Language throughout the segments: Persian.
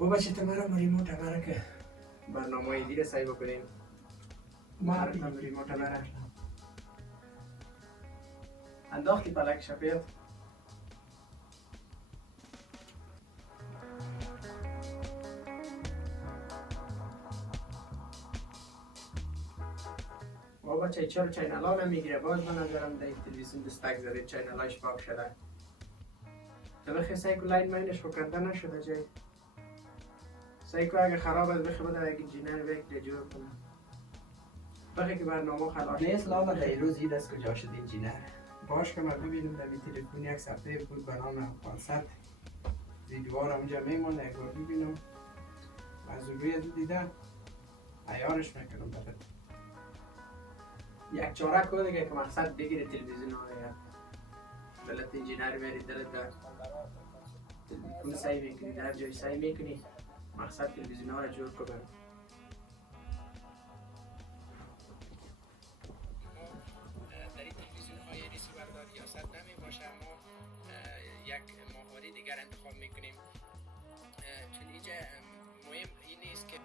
و بچه تمرا ریموت همارا که برنامه دیگه سعی بکنیم مارتم ریموت همارا انداختی پلک شفیت و بچه چرا چینل ها نمیگیره باز من نظرم در تلویزیون دستک زده چینل هایش پاک شده بخی سعی که لاین مینش فکنده نشده جای سعی که اگه خراب است بخی بده اگه جینر ویک جور کنه بخی که برنامه خلاص نیست لالا در این روز این دست کجا شد این جینر باش که من ببینم در این تلفون یک صفحه بود به نام افغانستان ویدیوها اونجا میمونه اگه ببینم از روی از دیدم عیارش میکنم بده یک چاره که دیگه که مقصد بگیره تلویزیون ها دیگه دلت انجینر میری دلت در تلویزیون سعی میکنی در جای سعی میکنی مقصد تلویزیون ها را جور کنی در این تلویزیون های ریسیور دار ریاست نمی باشه ما یک ماهواره دیگر انتخاب میکنیم چون اینجا مهم این نیست که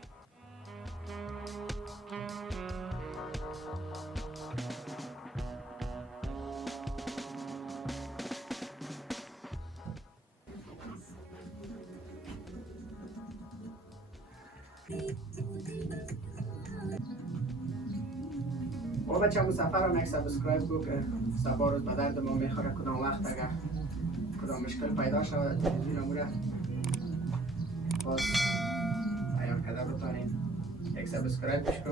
و بچه همون سفر هم یک سابسکرایب کو که سبا روز به درد ما میخوره کدام وقت اگر کدام مشکل پیدا شود تلویزیون اموره باز ایام کده بتانیم یک سابسکرایب بشکو